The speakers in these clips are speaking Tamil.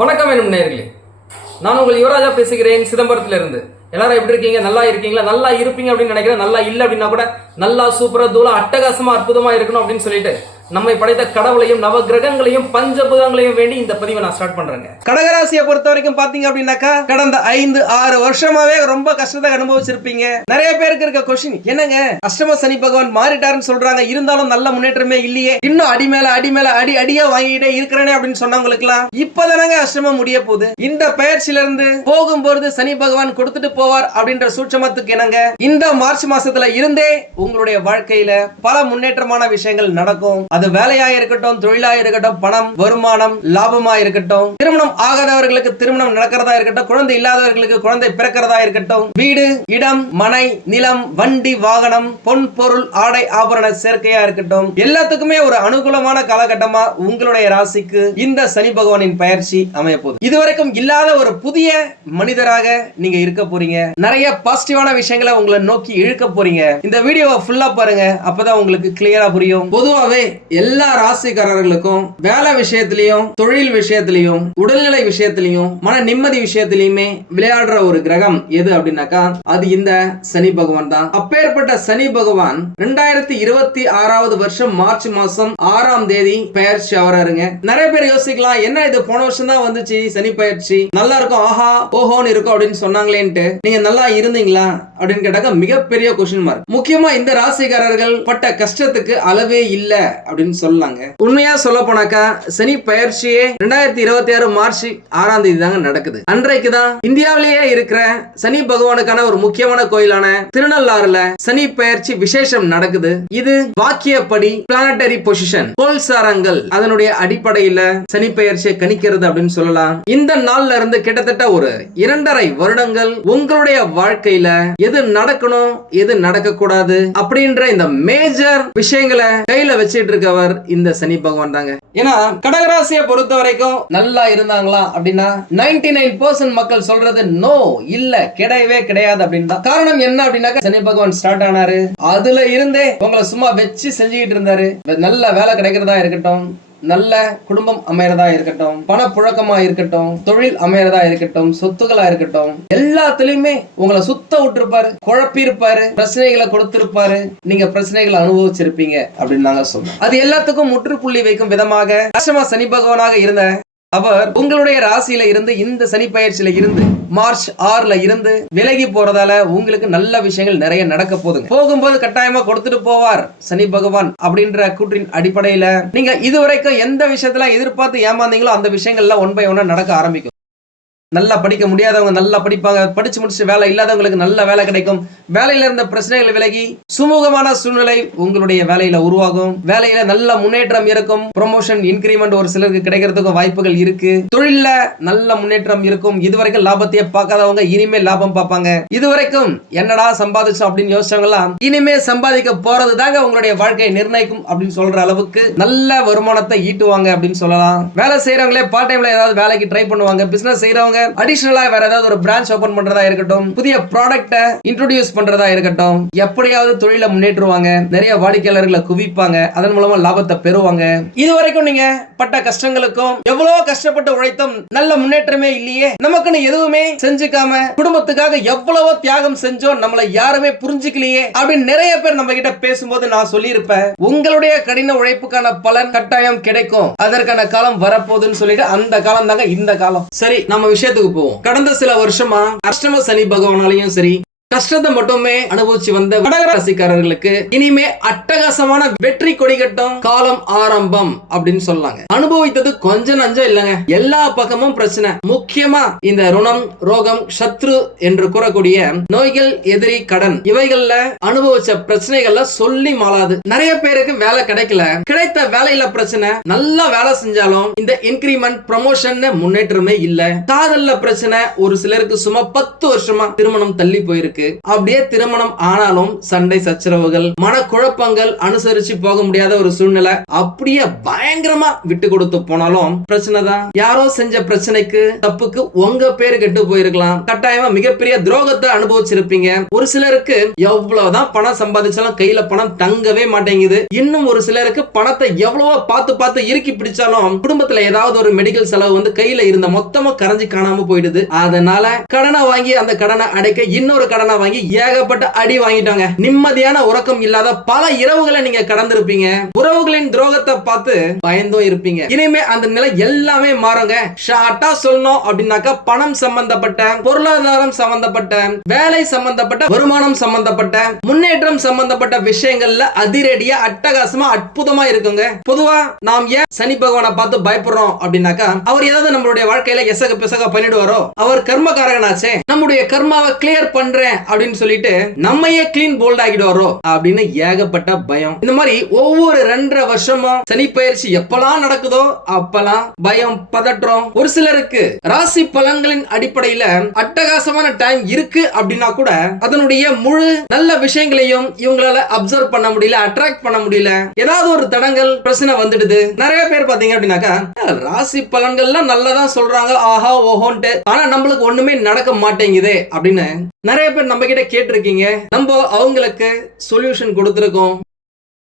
வணக்கம் எனும் நேயர்களே, நான் உங்கள் யுவராஜா பேசுகிறேன் சிதம்பரத்திலிருந்து. எல்லாரும் எப்படி இருக்கீங்க? நல்லா இருக்கீங்களா? நல்லா இருப்பீங்க அப்படின்னு நினைக்கிறேன். நல்லா இல்ல அப்படின்னா கூட நல்லா சூப்பரா தூளா அட்டகாசமா அற்புதமா இருக்கணும் அப்படின்னு சொல்லிட்டு நம்மை படைத்த கடவுளையும் நவ கிரகங்களையும் பஞ்சபூதங்களையும் வேண்டி இந்த பதிவை நான் ஸ்டார்ட் பண்றேங்க. கடகராசியை பொறுத்த வரைக்கும் பாத்தீங்க அப்படின்னாக்கா, கடந்த 5-6 வருஷமாவே ரொம்ப கஷ்டத்தை அனுபவிச்சிருப்பீங்க. நிறைய பேருக்கு இருக்க கொஸ்டின், என்னங்க அஷ்டம சனி பகவான் மாறிட்டாருன்னு சொல்றாங்க, இருந்தாலும் நல்ல முன்னேற்றமே இல்லையே, இன்னும் அடி மேல அடியா வாங்கிட்டே இருக்கிறேனே அப்படின்னு சொன்னவங்களுக்கு எல்லாம் இப்பதானங்க அஷ்டமம் முடிய போகுது. இந்த பயிற்சியில இருந்து போகும்போது சனி பகவான் கொடுத்துட்டு போவார் அப்படின்ற சூட்சமத்துக்கு என்னங்க, இந்த மார்ச் மாசத்துல இருந்தே உங்களுடைய வாழ்க்கையில பல முன்னேற்றமான விஷயங்கள் நடக்கும். அது வேலையா இருக்கட்டும், தொழிலா இருக்கட்டும், பணம், வருமானம், லாபமா இருக்கட்டும், திருமணம் ஆகாதவர்களுக்கு திருமணம் நடக்கிறதா இருக்கட்டும், குழந்தை இல்லாதவர்களுக்கு குழந்தை பிறக்கிறதா இருக்கட்டும், வீடு, இடம், மனை, நிலம், வண்டி, வாகனம், பொன் பொருள், ஆடை ஆபரண சேர்க்கையா இருக்கட்டும், எல்லாத்துக்குமே ஒரு அனுகூலமான காலகட்டமா உங்களுடைய ராசிக்கு இந்த சனி பகவானின் பயிற்சி அமைய போகுது. இதுவரைக்கும் இல்லாத ஒரு புதிய மனிதராக நீங்க இருக்க போறீங்க. நிறைய பாசிட்டிவான விஷயங்களை உங்களை நோக்கி இழுக்க போறீங்க. இந்த வீடியோவை ஃபுல்லா பாருங்க, அப்பதான் உங்களுக்கு கிளியரா புரியும். பொதுவாவே எல்லா ராசிக்காரர்களுக்கும் வேலை விஷயத்திலையும், தொழில் விஷயத்திலையும், உடல்நிலை விஷயத்திலையும், மன நிம்மதி விஷயத்திலையுமே விளையாடுற ஒரு கிரகம் எது அப்படின்னாக்கா அது இந்த சனி பகவான் தான். அப்பேற்பட்ட சனி பகவான் 2026 வருஷம் மார்ச் மாசம் 6ஆம் தேதி பயிற்சி ஆவறாருங்க. நிறைய பேர் யோசிக்கலாம், என்ன இது போன வருஷம் தான் வந்துச்சு சனி பயிற்சி, நல்லா இருக்கும், ஆஹா ஓஹோன்னு இருக்கும் அப்படின்னு சொன்னாங்களேன்ட்டு நீங்க நல்லா இருந்தீங்களா அப்படின்னு கேட்டாக்க மிகப்பெரிய கொஸ்டின் மார்க். முக்கியமா இந்த ராசிக்காரர்கள் பட்ட கஷ்டத்துக்கு அளவே இல்ல அப்படின்னு சொல்லலாங்க. உண்மையா சொல்ல போனாக்கா சனி பயிற்சியே 2026 மார்ச் 6ஆம் தேதி தாங்க நடக்குது. அன்றைக்கு தான் இந்தியாவிலேயே இருக்கிற சனி பகவானுக்கான ஒரு முக்கியமான கோயிலான திருநள்ளாறுல சனி பயிற்சி விசேஷம் நடக்குது. இது வாக்கியப்படி பிளானட்டரி பொசிஷன், கோல்சாரங்கள் அதனுடைய அடிப்படையில சனி பயிற்சியை கணிக்கிறது அப்படின்னு சொல்லலாம். இந்த நாள்ல இருந்து கிட்டத்தட்ட ஒரு 2.5 வருடங்கள் உங்களுடைய வாழ்க்கையில எது நடக்கணும், எது நடக்க கூடாது அப்படின்ற இந்த மேஜர் விஷயங்களை கையில வச்சிட்டு இருக்கவர் இந்த சனி பகவான் தாங்க. ஏன்னா கடகராசியை பொறுத்த வரைக்கும் நல்லா இருந்தாங்களா அப்படின்னா 99% மக்கள் சொல்றது நோ, இல்ல, கிடையவே கிடையாது அப்படின்னு தான். காரணம் என்ன அப்படின்னாக்க சனி பகவான் ஸ்டார்ட் ஆனாரு, அதுல இருந்தே உங்களை சும்மா வச்சு செஞ்சுக்கிட்டு இருந்தாரு. நல்ல வேலை கிடைக்கிறதா இருக்கட்டும், நல்ல குடும்பம் அமையறதா இருக்கட்டும், பணப்புழக்கமா இருக்கட்டும், தொழில் அமையறதா இருக்கட்டும், சொத்துக்களா இருக்கட்டும், எல்லாத்துலயுமே உங்களை சுத்த விட்டுருப்பாரு, குழப்பி இருப்பாரு, பிரச்சனைகளை கொடுத்திருப்பாரு, நீங்க பிரச்சனைகளை அனுபவிச்சிருப்பீங்க அப்படின்னு நாங்க சொல்றோம். அது எல்லாத்துக்கும் முற்றுப்புள்ளி வைக்கும் விதமாக அஷ்டம சனி பகவானாக இருந்த அவர் உங்களுடைய ராசியில இருந்து இந்த சனி பயிற்சியில இருந்து மார்ச் 6ல இருந்து விலகி போறதால உங்களுக்கு நல்ல விஷயங்கள் நிறைய நடக்க போகுதுங்க. போகும்போது கட்டாயமா கொடுத்துட்டு போவார் சனி பகவான் அப்படின்ற கூற்றின் அடிப்படையில நீங்க இதுவரைக்கும் எந்த விஷயத்துல எதிர்பார்த்து ஏமாந்தீங்களோ அந்த விஷயங்கள்ல ஒன் பை ஒன்னா நடக்க ஆரம்பிக்கும். நல்லா படிக்க முடியாதவங்க நல்லா படிப்பாங்க, படிச்சு முடிச்சு வேலை இல்லாதவங்களுக்கு நல்ல வேலை கிடைக்கும், வேலையில இருந்த பிரச்சனைகள் விலகி சுமூகமான சூழ்நிலை உங்களுடைய வேலையில உருவாகும், வேலையில நல்ல முன்னேற்றம் இருக்கும், ப்ரொமோஷன் இன்கிரிமெண்ட் ஒரு சிலருக்கு கிடைக்கிறதுக்கு வாய்ப்புகள் இருக்கு, தொழில்ல நல்ல முன்னேற்றம் இருக்கும். இதுவரைக்கும் லாபத்தையே பார்க்காதவங்க இனிமே லாபம் பார்ப்பாங்க. இதுவரைக்கும் என்னடா சம்பாதிச்சோம் அப்படின்னு யோசிச்சவங்கலாம் இனிமே சம்பாதிக்க போறது தாங்க உங்களுடைய வாழ்க்கையை நிர்ணயிக்கும் அப்படின்னு சொல்ற அளவுக்கு நல்ல வருமானத்தை ஈட்டுவாங்க அப்படின்னு சொல்லலாம். வேலை செய்யறவங்களே பார்ட் டைம்ல ஏதாவது வேலைக்கு ட்ரை பண்ணுவாங்க. பிசினஸ் செய்யறவங்க அடிஷனலா வேற ஏதாவது ஒரு பிரான்ச் ஓபன் பண்றதா இருக்கட்டும், புதிய ப்ராடக்ட்டை இன்ட்ரோடியூஸ் பண்றதா இருக்கட்டும், எப்படியாவது தொழில முன்னேற்றுவாங்க, நிறைய வாடிக்கையாளர்களை குவிப்பாங்க, அதன் மூலமா லாபத்தை பெறுவாங்க. இதுவரைக்கும் நீங்க பட்ட கஷ்டங்களுக்கும் எவ்வளவு கஷ்டப்பட்டு உழைத்தும் நல்ல முன்னேற்றமே இல்லையே, நமக்குன்னு எதுவுமே செஞ்சுக்காம குடும்பத்துக்காக எவ்வளவோ தியாகம் செஞ்சோம், நம்மளை யாருமே புரிஞ்சுக்கலையே அப்படின்னு நிறைய பேர் நம்ம கிட்ட பேசும்போது நான் சொல்லியிருப்பேன், உங்களுடைய கடின உழைப்புக்கான பலன் கட்டாயம் கிடைக்கும், அதற்கான காலம் வரப்போகுதுன்னு சொல்லிட்டு அந்த காலம் தாங்க இந்த காலம். சரி, நம்ம விஷயத்துக்கு போவோம். கடந்த சில வருஷமா அஷ்டம சனி பகவானாலையும் சரி கஷ்டத்தை மட்டுமே அனுபவிச்சு வந்த கடகராசிக்காரர்களுக்கு இனிமே அட்டகாசமான வெற்றி கொடிகட்டும் காலம் ஆரம்பம் அப்படின்னு சொல்லாங்க. அனுபவித்தது கொஞ்சம் நஞ்சம் இல்லங்க, எல்லா பக்கமும் பிரச்சனை. முக்கியமா இந்த ருணம், ரோகம், சத்ரு என்று கூறக்கூடிய நோய்கள், எதிரி, கடன், இவைகள்ல அனுபவிச்ச பிரச்சனைகள்ல சொல்லி மாளாது. நிறைய பேருக்கு வேலை கிடைக்கல, கிடைத்த வேலையில பிரச்சனை, நல்லா வேலை செஞ்சாலும் இந்த இன்கிரிமெண்ட், ப்ரமோஷன் முன்னேற்றமே இல்ல. காதல்ல பிரச்சனை, ஒரு சிலருக்கு சும்மா 10 வருஷமா திருமணம் தள்ளி போயிருக்கு. அப்படியே திருமணம் ஆனாலும் சண்டை சச்சரவுகள், மனக்குழப்பங்கள், அனுசரிச்சு போக முடியாத ஒரு சூழ்நிலை, அப்படியே பயங்கரமா விட்டு கொடுத்து போனாலும் பிரச்சனை தான். யாரோ செஞ்ச பிரச்சனைக்கு தப்புக்கு உங்க பேரு கெட்டு போயிருக்கலாம். கட்டாயமா மிகப்பெரிய துரோகத்தை அனுபவிச்சிருப்பீங்க. ஒரு சிலருக்கு எவ்வளவுதான் பணம் சம்பாதிச்சாலும் கையில பணம் தங்கவே மாட்டேங்குது. இன்னும் ஒரு சிலருக்கு பணத்தை எவ்வளவோ பார்த்து பார்த்து இறுக்கி பிடிச்சாலும் குடும்பத்துல ஏதாவது ஒரு மெடிக்கல் செலவு வந்து கையில இருந்த மொத்தமா கரைஞ்சி காணாம போயிடுது. அதனால கடனை வாங்கி அந்த கடனை அடைக்க இன்னொரு கடனை வாங்கி ஏகப்பட்ட அடி வாங்கிட்டாங்க. நிம்மதியான உறக்கம் இல்லாத பல இரவுகளை நீங்க கடந்திருப்பீங்க. உறவுகளின் துரோகத்தை பார்த்து பயந்தும் இருப்பீங்க. இனிமே அந்த நிலை எல்லாமே மாறுங்க. ஷார்ட்டா சொல்லணும் அப்படின்னாக்கா பணம் சம்பந்தப்பட்ட, பொருளாதாரம் சம்பந்தப்பட்ட, வேலை சம்பந்தப்பட்ட, வருமானம் சம்பந்தப்பட்ட, முன்னேற்றம் சம்பந்தப்பட்ட விஷயங்கள்ல அதிரடியா அட்டகாசமா அற்புதமா இருக்குங்க. பொதுவா நாம் ஏன் சனி பகவானை பார்த்து பயப்படுறோம் அப்படின்னாக்கா அவர் ஏதாவது நம்மளுடைய வாழ்க்கையில எசக பிசக பண்ணிடுவாரோ, அவர் கர்மகாரகனாச்சே, நம்முடைய கர்மாவை கிளியர் பண்றேன் அப்படின்னு சொல்லிட்டு நம்மையே கிளீன் போல்ட் ஆகிடுவாரோ அப்படின்னு ஏகப்பட்ட பயம். இந்த மாதிரி ஒவ்வொரு 2.5 வருஷமும் சனி பயிற்சி எப்பெல்லாம் நடக்குதோ அப்பெல்லாம் பயம், பதற்றம். ஒரு சிலருக்கு ராசி பலன்களின் அடிப்படையில அட்டகாசமான டைம் இருக்கு அப்படின்னா கூட அதனுடைய முழு நல்ல விஷயங்களையும் இவங்களால அப்சர்வ் பண்ண முடியல, அட்ராக்ட் பண்ண முடியல. ஏதாவது ஒரு தடங்கள், பிரச்சனை வந்துடுது. நிறைய பேர் பாத்தீங்க அப்படின்னாக்கா ராசி பலன்கள்லாம் நல்லதான் சொல்றாங்க, ஆஹா ஓஹோன்ட்டு, ஆனா நம்மளுக்கு ஒண்ணுமே நடக்க மாட்டேங்குது அப்படின்னு நிறைய பேர் நம்ம கிட்ட கேட்டிருக்கீங்க. நம்ம அவங்களுக்கு சொல்யூஷன் கொடுத்திருக்கோம்.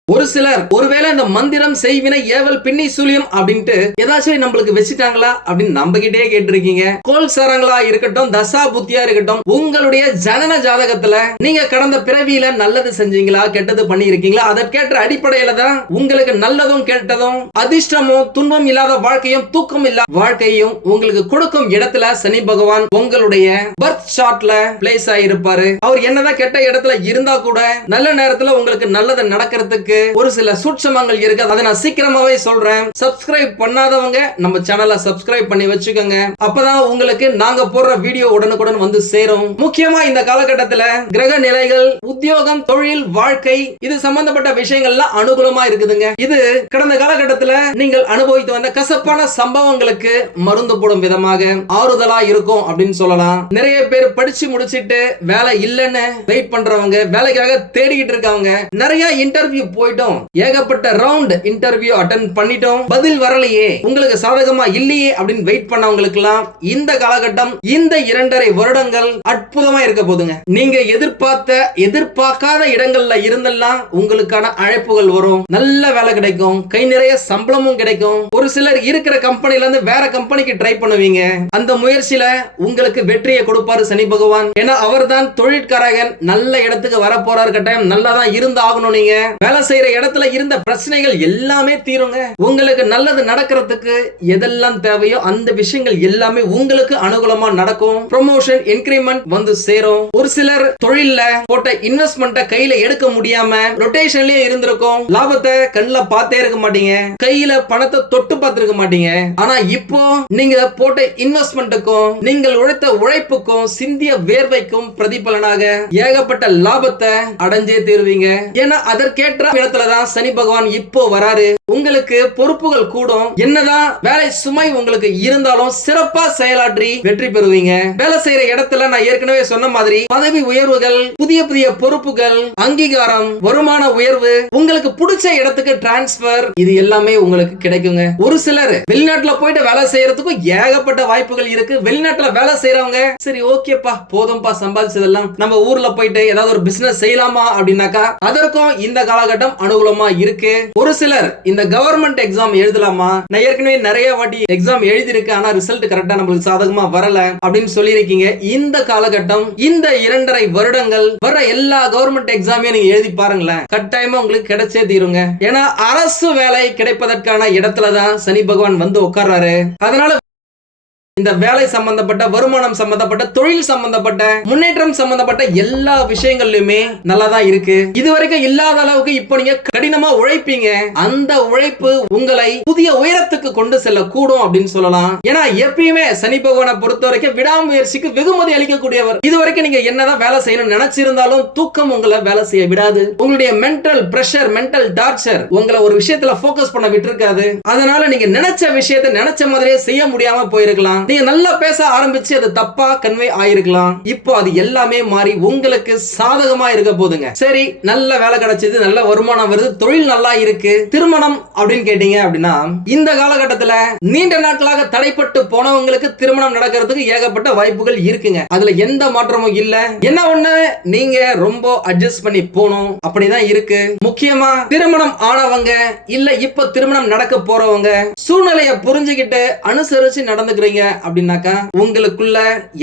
ஒரு சிலர் ஒருவேளை இந்த மந்திரம், செய்வினை, ஏவல், பின்னி சூலியம் அப்படின்ட்டு ஏதாச்சும் நம்மளுக்கு வச்சுட்டாங்களா அப்படின்னு நம்ம கிட்டே கேட்டிருக்கீங்க. கோல் சாரங்களா இருக்கட்டும், தசா புத்தியா இருக்கட்டும், உங்களுடைய ஜனன ஜாதகத்துல நீங்க கடந்த பிறவியில நல்லது செஞ்சீங்களா, கெட்டது பண்ணி இருக்கீங்களா, அதற்கேற்ற அடிப்படையில தான் உங்களுக்கு நல்லதும் கெட்டதும், அதிர்ஷ்டமும் துன்பம் இல்லாத வாழ்க்கையும் தூக்கம் இல்லாத வாழ்க்கையும் உங்களுக்கு கொடுக்கும் இடத்துல சனி பகவான் உங்களுடைய பர்த் சார்ட்ல பிளேஸ் ஆகிருப்பாரு. அவர் என்னதான் கெட்ட இடத்துல இருந்தா கூட நல்ல நேரத்துல உங்களுக்கு நல்லது நடக்கிறதுக்கு ஒரு சில சூட்சமங்கள் இருக்கு. அதை நான் சீக்கிரமாவே சொல்றேன். சப்ஸ்கிரைப் பண்ணாதவங்க நம்ம சேனலை சப்ஸ்கிரைப் பண்ணி வச்சுக்கோங்க. அப்பதான் உங்களுக்கு நாங்க போடுற வீடியோ உடனுக்குடன் வந்து சேரும். முக்கியமா இந்த காலகட்டத்துல கிரக நிலைகள், உத்தியோகம், தொழில், வாழ்க்கை இது சம்பந்தப்பட்ட விஷயங்கள்லாம் அனுகூலமா இருக்குதுங்க. இது கடந்த காலகட்டத்துல நீங்கள் அனுபவித்து வந்த கசப்பான சம்பவங்களுக்கு மருந்து போடும் விதமாக ஆறுதலா இருக்கும் அப்படின்னு சொல்லலாம். நிறைய பேர் படிச்சு முடிச்சிட்டு வேலை இல்லைன்னு வெயிட் பண்றவங்க, வேலைக்காக தேடிக்கிட்டு இருக்கவங்க, நிறைய இன்டர்வியூ போயிட்டோம், ஏகப்பட்ட ரவுண்ட் இன்டர்வியூ அட்டெண்ட் பண்ணிட்டோம், பதில் வரலையே, உங்களுக்கு சாதகமா இல்லையே அப்படின்னு வெயிட் பண்ணவங்களுக்கு எல்லாம் இந்த காலகட்டம், இந்த 2.5 வருடங்கள் அற்புதமா இருக்க போதுங்க. நீங்க எதிர்பார்க்காத இடங்கள்ல இருந்தெல்லாம் உங்களுக்கான அழைப்புகள் வரும், நல்ல வேலை கிடைக்கும், கை நிறைய சம்பளமும் கிடைக்கும். ஒரு சிலர் இருக்கிற கம்பெனில இருந்து வேற கம்பெனிக்கு ட்ரை பண்ணுவீங்க. அந்த முயற்சியில உங்களுக்கு வெற்றியை கொடுப்பாரு சனி பகவான். ஏன்னா அவர் தான் தொழிற்காரகன். நல்ல இடத்துக்கு வர போறாரு. கட்டாயம் நல்லா தான் இருந்து ஆகணும். நீங்க வேலை செய்யற இடத்துல இருந்த பிரச்சனைகள் எல்லாமே தீருங்க. உங்களுக்கு நல்லது நடக்கிறதுக்கு எதெல்லாம் தேவையோ அந்த விஷயங்கள் எல்லாமே உங்களுக்கு அனுகூலமா நடக்கும். ப்ரமோஷன், இன்கிரிமெண்ட் வந்து சேரும். ஒரு சிலர் தொழில்ல போட்ட இன்வெஸ்ட்மெண்ட்டை கையில எடுக்க முடியாம ரொட்டேஷன்லயே இருந்திருக்கும். லாபத்தை கண்ணுல பார்த்தே இருக்க மாட்டீங்க, கையில பணத்தை தொட்டு பார்த்திருக்க மாட்டீங்க. ஆனா இப்போ நீங்க போட்ட இன்வெஸ்ட்மெண்ட்டுக்கும் நீங்கள் உழைத்த உழைப்புக்கும் சிந்திய வேர்வைக்கும் பிரதிபலனாக ஏகப்பட்ட லாபத்தை அடைஞ்சே தீருவீங்க. ஏன்னா அதற்கேற்ற இடத்துலதான் சனி பகவான் இப்போ வராரு. உங்களுக்கு பொறுப்புகள் கூடும். என்னதான் வேலை சுமை உங்களுக்கு இருந்தாலும் சிறப்பா செயலாற்றி வெற்றி பெறுவீங்க. வேலை செய்யற இடத்துல நான் ஏற்கனவே சொன்ன மாதிரி பதவி உயர்வுகள், புதிய புதிய பொறுப்புகள், அங்கீகாரம், வருமான உயர்வு, உங்களுக்கு பிடிச்ச இடத்துக்கு டிரான்ஸ்பர், இது எல்லாமே உங்களுக்கு கிடைக்குங்க. ஒரு சிலர் வெளிநாட்டுல போயிட்டு வேலை செய்யறதுக்கும் ஏகப்பட்ட வாய்ப்புகள் இருக்கு. வெளிநாட்டுல வேலை செய்யறவங்க சரி ஓகேப்பா போதும்பா சம்பாதிச்சதெல்லாம் நம்ம ஊர்ல போயிட்டு ஏதாவது ஒரு பிசினஸ் செய்யலாமா அப்படின்னாக்கா அதற்கும் இந்த காலகட்டம் அனுகூலமா இருக்கு. ஒரு சிலர் இந்த கவர்மெண்ட் எக்ஸாம் எழுதலாமா, நான் ஏற்கனவே நிறைய வாட்டி எக்ஸாம் எழுதி இருக்கேன், ஆனா ரிசல்ட் கரெக்டா நம்மளுக்கு சாதகமா வரல அப்படின்னு சொல்லி இருக்கீங்க. இந்த காலகட்டம், இந்த 2.5 வருடங்கள் வர எல்லா கவர்மெண்ட் எக்ஸாமையும் நீங்க எழுதி பாருங்களேன், கட்டாயமா உங்களுக்கு கிடைச்சே தீருங்க. ஏன்னா அரசு வேலை கிடைப்பதற்கான இடத்துலதான் சனி பகவான் வந்து உட்கார்றாரு. அதனால இந்த வேலை சம்பந்தப்பட்ட, வருமானம் சம்பந்தப்பட்ட, தொழில் சம்பந்தப்பட்ட, முன்னேற்றம் சம்பந்தப்பட்ட எல்லா விஷயங்கள்லயுமே நல்லா தான் இருக்கு. இதுவரைக்கும் இல்லாத அளவுக்கு இப்போ நீங்க கடினமா உழைப்பீங்க. அந்த உழைப்பு உங்களை புதிய உயரத்துக்கு கொண்டு செல்ல கூடும் அப்படின்னு சொல்லலாம். ஏன்னா எப்பயுமே சனி பகவானை பொறுத்த வரைக்கும் விடாமுயற்சிக்கு வெகுமதி அளிக்கக்கூடியவர். இதுவரைக்கும் நீங்க என்னதான் வேலை செய்யணும்னு நினைச்சிருந்தாலும் தூக்கம் உங்களை வேலை செய்ய விடாது. உங்களுடைய மென்டல் பிரஷர், மென்டல் டார்ச்சர் உங்களை ஒரு விஷயத்துல போக்கஸ் பண்ண விட்டுருக்காது. அதனால நீங்க நினைச்ச விஷயத்தை நினைச்ச மாதிரியே செய்ய முடியாம போயிருக்கலாம். நீங்க நல்லா பேச ஆரம்பிச்சு அது தப்பா கன்வே ஆயிருக்கலாம். இப்போ அது எல்லாமே மாறி உங்களுக்கு சாதகமா இருக்க போதுங்க. சரி, நல்ல வேலை கிடைச்சது, நல்ல வருமானம் வருது, தொழில் நல்லா இருக்கு, திருமணம் அப்படின்னு கேட்டீங்க அப்படின்னா இந்த காலகட்டத்துல நீண்ட நாட்களாக தடைப்பட்டு போனவங்களுக்கு திருமணம் நடக்கிறதுக்கு ஏகப்பட்ட வாய்ப்புகள் இருக்குங்க. அதுல எந்த மாற்றமும் இல்ல. என்ன ஒண்ணு, நீங்க ரொம்ப அட்ஜஸ்ட் பண்ணி போகணும், அப்படிதான் இருக்கு. முக்கியமா திருமணம் ஆனவங்க இல்ல இப்ப திருமணம் நடக்க போறவங்க சூழ்நிலையை புரிஞ்சுக்கிட்டு அனுசரிச்சு நடந்துக்கிறீங்க அப்படின்னாக்கா உங்களுக்குள்ள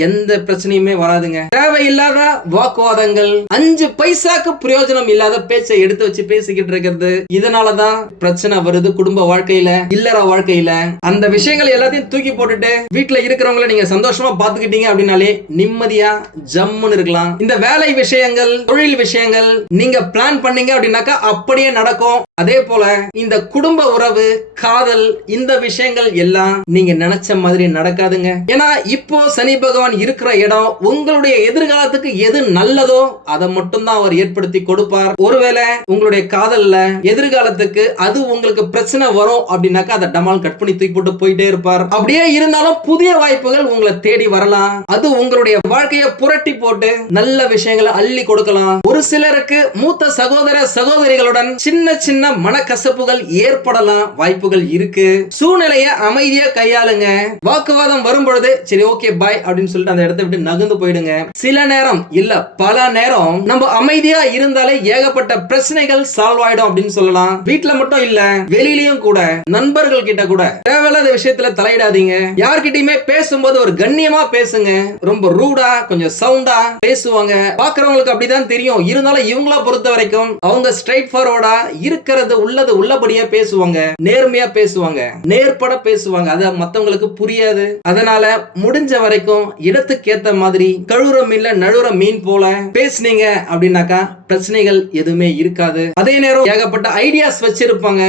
எந்த பிரச்சனையுமே வராதுங்க. தேவையில்லாத வாக்குவாதங்கள், 5 பைசாக்கு பிரயோஜனம் இல்லாத பேச்சை எடுத்து வச்சு பேசிக்கிட்டு இருக்கிறது, இதனாலதான் பிரச்சனை வருது குடும்ப வாழ்க்கையில, இல்லற வாழ்க்கையில. அந்த விஷயங்கள் எல்லாத்தையும் தூக்கி போட்டுட்டு வீட்டுல இருக்கிறவங்களை நீங்க சந்தோஷமா பாத்துக்கிட்டீங்க அப்படின்னாலே நிம்மதியா ஜம்முன்னு இருக்கலாம். இந்த வேலை விஷயங்கள், தொழில் விஷயங்கள் நீங்க பிளான் பண்ணீங்க அப்படின்னாக்கா அப்படியே நடக்கும். அதே போல இந்த குடும்ப உறவு, காதல், இந்த விஷயங்கள் எல்லாம் நீங்க நினைச்ச மாதிரி நடக்காதுங்க. ஏன்னா இப்போ சனி பகவான் இருக்கிற இடம் உங்களுடைய எதிர்காலத்துக்கு எது நல்லதோ அதை மட்டும் தான் அவர் ஏற்படுத்தி கொடுப்பார். ஒருவேளை உங்களுடைய காதல்ல எதிர்காலத்துக்கு அது உங்களுக்கு பிரச்சனை வரும் அப்படின்னாக்கா அதை டமால் கட் பண்ணி தூக்கி போட்டு போயிட்டே இருப்பார். அப்படியே இருந்தாலும் புதிய வாய்ப்புகள் உங்களை தேடி வரலாம். அது உங்களுடைய வாழ்க்கையை புரட்டி போட்டு நல்ல விஷயங்களை அள்ளி கொடுக்கலாம். ஒரு சிலருக்கு மூத்த சகோதர சகோதரிகளுடன் சின்ன சின்ன மனக்கசப்புகள் ஏற்படலாம், வாய்ப்புகள் இருக்கு. சூழ்நிலையை அமைதியா கையாளுங்க. வாக்குவாதம் வரும் பொழுது சரி ஓகே பாய் அப்படின்னு சொல்லிட்டு அந்த இடத்தை விட்டு நகர்ந்து போயிடுங்க. சில நேரம் இல்ல பல நேரம் நம்ம அமைதியா இருந்தாலே ஏகப்பட்ட பிரச்சனைகள் சால்வ் ஆயிடும் அப்படின்னு சொல்லலாம். வீட்டுல மட்டும் இல்ல, வெளியிலயும் கூட, நண்பர்கள் கிட்ட கூட தேவையில்லாத விஷயத்துல தலையிடாதீங்க. யார்கிட்டயுமே பேசும்போது ஒரு கண்ணியமா பேசுங்க. ரொம்ப ரூடா, கொஞ்சம் சவுண்டா பேசுவாங்க. பாக்குறவங்களுக்கு அப்படிதான் தெரியும். இருந்தாலும் இவங்கள பொறுத்த வரைக்கும் அவங்க ஸ்ட்ரைட் ஃபார்வர்டா இருக்கிறது உள்ளது உள்ளபடியா பேசுவாங்க, நேர்மையா பேசுவாங்க, நேர்பட பேசுவாங்க. அது மத்தவங்களுக்கு புரியாது. அதனால முடிஞ்ச வரைக்கும் இடத்துக்கு ஏத்த மாதிரி கழுவுற மீன்ல நழுவுற மீன் போல பேசுனீங்க அப்படின்னாக்கா பிரச்சனைகள் எதுவுமே இருக்காது. அதே நேரம் ஏகப்பட்ட ஐடியாஸ் வச்சிருப்பாங்க,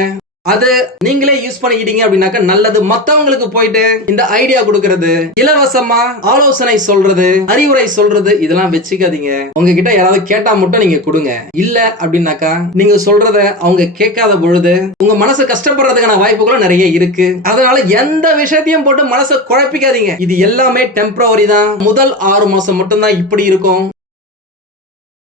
அது நீங்களே யூஸ் பண்ணிக்கிட்டீங்க அப்படின்னாக்க நல்லது. மத்தவங்களுக்கு போயிட்டு இந்த ஐடியா கொடுக்கிறது, இலவசமா ஆலோசனை சொல்றது, அறிவுரை சொல்றது, இதெல்லாம் வச்சுக்காதீங்க. உங்ககிட்ட யாராவது கேட்டா மட்டும் நீங்க கொடுங்க. இல்ல அப்படின்னாக்கா நீங்க சொல்றத அவங்க கேட்காத பொழுது உங்க மனசு கஷ்டப்படுறதுக்கான வாய்ப்புகளும் நிறைய இருக்கு. அதனால எந்த விஷயத்தையும் போட்டு மனசை குழப்பிக்காதீங்க. இது எல்லாமே டெம்பரவரி தான். முதல் 6 மாசம் மட்டும் தான் இப்படி இருக்கும்.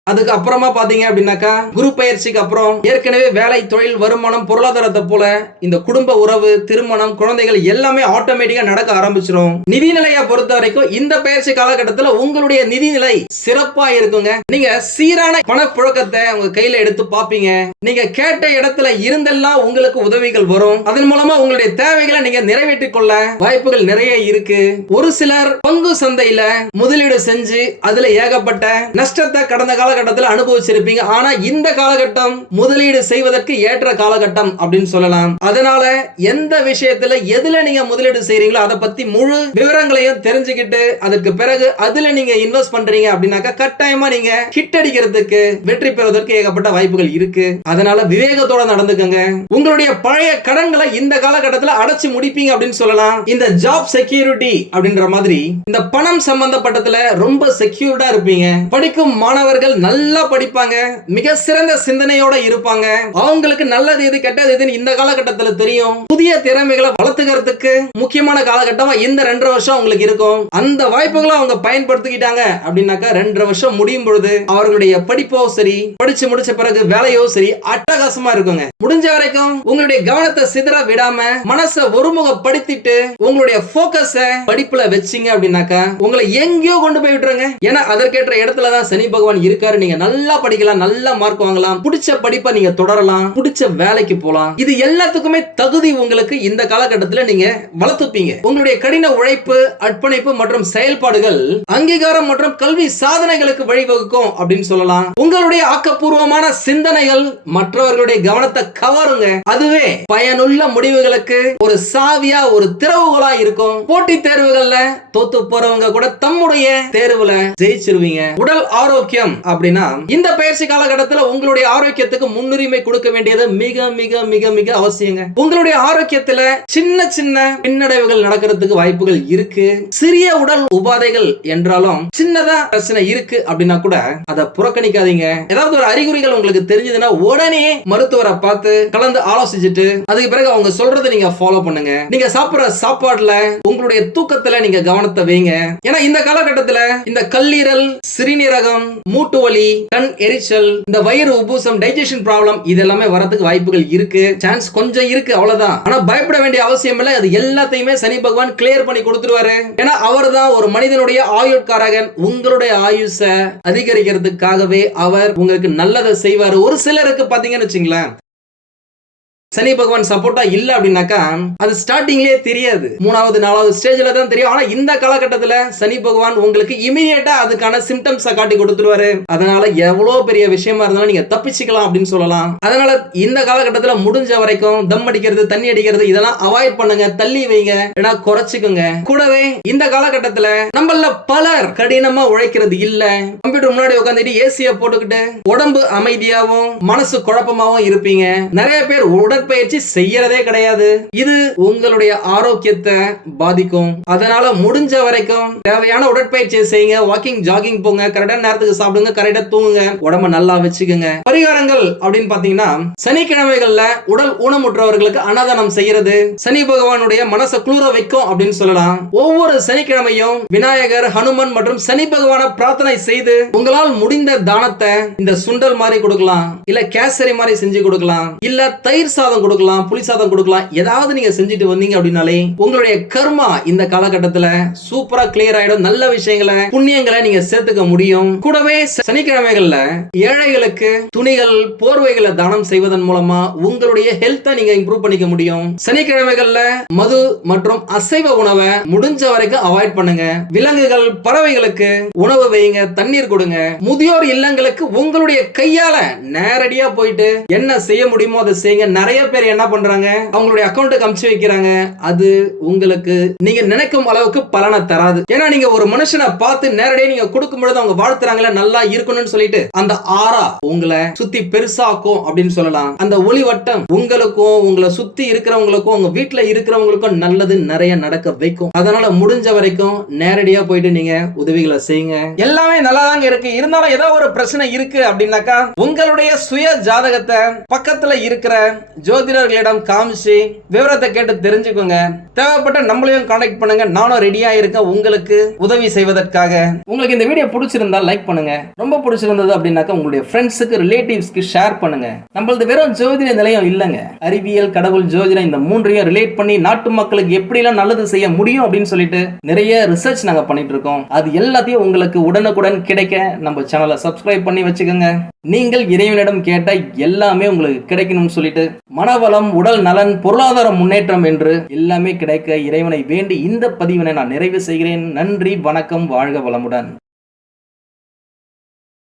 அதுக்கு அப்புறமா பாத்தீங்க அப்படின்னாக்கா குரு பயிற்சிக்கு அப்புறம் ஏற்கனவே வேலை, தொழில், வருமானம், பொருளாதாரத்தை போல இந்த குடும்ப உறவு, திருமணம், குழந்தைகள் எல்லாமே ஆட்டோமேட்டிக்கா நடக்க ஆரம்பிச்சிடும். நிதிநிலையை பொறுத்த வரைக்கும் இந்த பயிற்சி காலகட்டத்தில் உங்களுடைய நிதிநிலை சிறப்பா இருக்குங்க. நீங்க சீரான பணப்புழக்கத்தை உங்க கையில எடுத்து பாப்பீங்க. நீங்க கேட்ட இடத்துல இருந்தெல்லாம் உங்களுக்கு உதவிகள் வரும். அதன் மூலமா உங்களுடைய தேவைகளை நீங்க நிறைவேற்றிக் கொள்ள வாய்ப்புகள் நிறைய இருக்கு. ஒரு சிலர் பங்கு சந்தையில முதலீடு செஞ்சு அதுல ஏகப்பட்ட நஷ்டத்தை கடந்த கால காலகட்டத்தில் அனுபவிச்சிருப்பீங்க. ஆனா இந்த காலகட்டம் முதலீடு செய்வதற்கு ஏற்ற காலகட்டம் அப்படின்னு சொல்லலாம். அதனால எந்த விஷயத்துல எதுல நீங்க முதலீடு செய்றீங்களோ அதை பத்தி முழு விவரங்களையும் தெரிஞ்சுக்கிட்டு அதற்கு பிறகு அதுல நீங்க இன்வெஸ்ட் பண்றீங்க அப்படின்னாக்கா கட்டாயமா நீங்க ஹிட் அடிக்கிறதுக்கு, வெற்றி பெறுவதற்கு ஏகப்பட்ட வாய்ப்புகள் இருக்கு. அதனால விவேகத்தோட நடந்துக்கங்க. உங்களுடைய பழைய கடன்களை இந்த காலகட்டத்தில் அடைச்சு முடிப்பீங்க அப்படின்னு சொல்லலாம். இந்த ஜாப் செக்யூரிட்டி அப்படின்ற மாதிரி இந்த பணம் சம்பந்தப்பட்டதுல ரொம்ப செக்யூர்டா இருப்பீங்க. படிக்கும் மாணவர்கள் நல்லா படிப்பாங்க, மிக சிறந்த சிந்தனையோட இருப்பாங்க. அவங்களுக்கு நல்லது எது கெட்டது எதுன்னு இந்த காலகட்டத்தில் தெரியும். புதிய திறமைகளை வளர்த்துக்கிறதுக்கு முக்கியமான காலகட்டமா இந்த 2.5 வருஷம் உங்களுக்கு இருக்கும். அந்த வாய்ப்புகளை அவங்க பயன்படுத்திக்கிட்டாங்க அப்படின்னாக்கா 2.5 வருஷம் முடியும் பொழுது அவர்களுடைய படிப்போ சரி, படிச்சு முடிச்ச பிறகு வேலையோ சரி அட்டகாசமா இருக்குங்க. முடிஞ்ச வரைக்கும் உங்களுடைய கவனத்தை சிதற விடாம மனசை ஒருமுகப்படுத்திட்டு உங்களுடைய போக்கஸை படிப்புல வச்சீங்க அப்படின்னாக்கா உங்களை எங்கேயோ கொண்டு போய் விட்டுருங்க. ஏன்னா அதற்கேற்ற இடத்துல தான் சனி பகவான் இருக்காரு. நீங்க நல்லா படிக்கலாம், நல்ல மார்க் வாங்கலாம், பிடிச்ச படிப்பை நீங்க தொடரலாம், பிடிச்ச வேலைக்கு போலாம். இது எல்லாத்துக்குமே தகுதி உங்களுக்கு இந்த காலகட்டத்தில் நீங்க வளர்த்துப்பீங்க. உங்களுடைய கடின உழைப்பு, அர்ப்பணிப்பு மற்றும் செயல்பாடுகள் அங்கீகாரம் மற்றும் கல்வி சாதனைகளுக்கு வழிவகுக்கும் அப்படின்னு சொல்லலாம். உங்களுடைய ஆக்கப்பூர்வமான சிந்தனைகள் மற்றவர்களுடைய கவனத்தை கவருங்க. அதுவே பயனுள்ள முடிவுகளுக்கு ஒரு சாவியா, ஒரு திறவுகோலா இருக்கும். போட்டி தேர்வுகள்ல தோத்து போறவங்க கூட தம்முடைய தேர்வுல ஜெயிச்சிருவீங்க. உடல் ஆரோக்கியம் அப்படி அப்படின்னா இந்த பயிற்சி காலகட்டத்தில் உங்களுடைய ஆரோக்கியத்துக்கு முன்னுரிமை கொடுக்க வேண்டியது மிக மிக மிக மிக அவசியங்க. உங்களுடைய ஆரோக்கியத்துல சின்ன சின்ன பின்னடைவுகள் நடக்கிறதுக்கு வாய்ப்புகள் இருக்கு. சிறிய உடல் உபாதைகள் என்றாலும் சின்னதா பிரச்சனை இருக்கு அப்படின்னா கூட அதை புறக்கணிக்காதீங்க. ஏதாவது ஒரு அறிகுறிகள் உங்களுக்கு தெரிஞ்சதுன்னா உடனே மருத்துவரை பார்த்து கலந்து ஆலோசிச்சுட்டு அதுக்கு பிறகு அவங்க சொல்றதை நீங்க ஃபாலோ பண்ணுங்க. நீங்க சாப்பிடுற சாப்பாடுல உங்களுடைய தூக்கத்துல நீங்க கவனத்தை வைங்க. ஏன்னா இந்த காலகட்டத்துல இந்த கல்லீரல், சிறுநீரகம், மூட்டு வலி, கண் எரிச்சல், இந்த வயிறு உபூசம், டைஜஷன் ப்ராப்ளம் இதெல்லாமே வரதுக்கு வாய்ப்புகள் இருக்கு. சான்ஸ் கொஞ்சம் இருக்கு, அவ்வளவுதான். ஆனா பயப்பட வேண்டிய அவசியம் இல்லை. அது எல்லாத்தையுமே சனி பகவான் கிளியர் பண்ணி கொடுத்துருவாரு. ஏன்னா அவர் தான் ஒரு மனிதனுடைய ஆயுட்காரகன். உங்களுடைய ஆயுஷ அதிகரிக்கிறதுக்காகவே அவர் உங்களுக்கு நல்லதை செய்வாரு. ஒரு சிலருக்கு பாத்தீங்கன்னு வச்சுங்களேன், சனி பகவான் சப்போர்ட்டா இல்ல அப்படின்னாக்கா அது ஸ்டார்டிங்லயே தெரியாது, 3வது 4வது ஸ்டேஜ்ல தான் தெரியும். ஆனா இந்த காலகட்டத்துல சனி பகவான் உங்களுக்கு இமிடியேட்டா அதுக்கான சிம்டம்ஸை காட்டி கொடுத்துருவாரு. அதனால எவ்வளவு பெரிய விஷயமா இருந்தாலும் நீங்க தப்பிச்சுக்கலாம் அப்படின்னு சொல்லலாம். அதனால இந்த காலகட்டத்துல முடிஞ்ச வரைக்கும் தம் அடிக்கிறது, தண்ணி அடிக்கிறது இதெல்லாம் அவாய்ட் பண்ணுங்க, தள்ளி வைங்க, ஏன்னா குறைச்சிக்கோங்க. கூடவே இந்த காலகட்டத்துல நம்மள பலர் கடினமா உழைக்கிறது இல்ல, கம்ப்யூட்டர் முன்னாடி உட்காந்துட்டு ஏசிய போட்டுக்கிட்டு உடம்பு அமைதியாவும் மனசு குழப்பமாவும் இருப்பீங்க. நிறைய பேர் உடற்பயிற்சி செய்யறதே கிடையாது. இது உங்களுடைய ஆரோக்கியத்தை பாதிக்கும். அதனால முடிஞ்ச வரைக்கும் தேவையான உடற்பயிற்சியை செய்யுங்க. வாக்கிங், ஜாகிங் போங்க, கரெக்டான நேரத்துக்கு சாப்பிடுங்க, கரெக்டா தூங்குங்க, உடம்ப நல்லா வச்சுக்கோங்க. பரிகாரங்கள் அப்படின்னு பாத்தீங்கன்னா சனிக்கிழமைகள்ல உடல் ஊனமுற்றவர்களுக்கு அன்னதானம் செய்யறது சனி பகவானுடைய மனசை குளிர வைக்கும் அப்படின்னு சொல்லலாம். ஒவ்வொரு சனிக்கிழமையும் விநாயகர், ஹனுமன் மற்றும் சனி பகவான பிரார்த்தனை செய்து உங்களால் முடிந்த தானத்தை இந்த சுண்டல் மாதிரி கொடுக்கலாம், இல்ல கேசரி மாதிரி செஞ்சு கொடுக்கலாம், இல்ல தயிர் சாதம் கொடுக்கலாம், புளி சாதம் கொடுக்கலாம். ஏதாவது நீங்க செஞ்சுட்டு வந்தீங்க அப்படின்னாலே உங்களுடைய கர்மா இந்த காலகட்டத்துல சூப்பரா கிளியர் ஆயிடும். நல்ல விஷயங்களை, புண்ணியங்களை நீங்க சேர்த்துக்க முடியும். கூடவே சனிக்கிழமைகள்ல ஏழைகளுக்கு துணிகள், போர்வைகளை தானம் செய்வதன் மூலமா உங்களுடைய ஹெல்த்தை நீங்க இம்ப்ரூவ் பண்ணிக்க முடியும். சனிக்கிழமைகள்ல மது மற்றும் அசைவ உணவை முடிஞ்ச வரைக்கும் அவாய்ட் பண்ணுங்க. விலங்குகள், பறவைகளுக்கு உணவு வைங்க, தண்ணீர் கொடுங்க. முதியோர் இல்லங்களுக்கு உங்களுடைய கையால நேரடியா போயிட்டு என்ன செய்ய முடியுமோ அதை செய்யுங்க. நிறைய பேர் என்ன பண்றாங்க, அவங்களுடைய அக்கௌண்ட்டுக்கு அனுப்பிச்சு வைக்கிறாங்க. அது உங்களுக்கு நீங்க நினைக்கும் அளவுக்கு பலனை தராது. ஏன்னா நீங்க ஒரு மனுஷனை பார்த்து நேரடியாக நீங்க கொடுக்கும் பொழுது அவங்க வாழ்த்துறாங்களே நல்லா இருக்கணும்னு சொல்லிட்டு அந்த ஆரா உங்களை சுத்தி பெருசாக்கும் அப்படின்னு சொல்லலாம். அந்த ஒளி வட்டம் உங்களுக்கும் உங்களை சுத்தி இருக்கிறவங்களுக்கும் உங்க வீட்டுல இருக்கிறவங்களுக்கும் நல்லது நிறைய நடக்க வைக்கும். அதனால முடிஞ்ச வரைக்கும் நேரடியா போயிட்டு நீங்க உதவிகளை செய்யுங்க. எல்லாமே நல்லா தாங்க இருக்கு. இருந்தாலும் ஏதோ ஒரு பிரச்சனை இருக்கு அப்படின்னாக்கா உங்களுடைய சுய ஜாதகத்தை பக்கத்துல இருக்கிற ஜோதிடர்களிடம் காமிச்சு விவரத்தை கேட்டு தெரிஞ்சுக்கோங்க. தேவைப்பட்ட நம்மளையும் கான்டாக்ட் பண்ணுங்க. நானும் ரெடியா இருக்கேன் உங்களுக்கு உதவி செய்வதற்காக. உங்களுக்கு இந்த வீடியோ பிடிச்சிருந்தா லைக் பண்ணுங்க. ரொம்ப பிடிச்சிருந்தது அப்படின்னாக்கா உங்களுடைய ஃப்ரெண்ட்ஸுக்கு, ரிலேட்டிவ்ஸ்க்கு ஷேர் பண்ணுங்க. நம்மளது வெறும் ஜோதிட நிலையம் இல்லைங்க, அறிவியல், கடவுள், ஜோதிடம் இந்த மூன்றையும் ரிலேட் பண்ணி நாட்டு மக்களுக்கு எப்படிலாம் நல்லது செய்ய முடியும் அப்படின்னு சொல்லிட்டு நிறைய ரிசர்ச் நாங்க பண்ணிட்டு இருக்கோம். அது எல்லாத்தையும் உங்களுக்கு உடனுக்குடன் கிடைக்க நம்ம சேனலை சப்ஸ்கிரைப் பண்ணி வச்சுக்கோங்க. நீங்கள் இறைவனிடம் கேட்ட எல்லாமே உங்களுக்கு கிடைக்கணும்னு சொல்லிட்டு மனவளம், உடல் நலன், பொருளாதார முன்னேற்றம் என்று எல்லாமே கிடைக்க இறைவனை வேண்டி இந்த பதிவினை நான் நிறைவு செய்கிறேன். நன்றி, வணக்கம், வாழ்க வளமுடன்.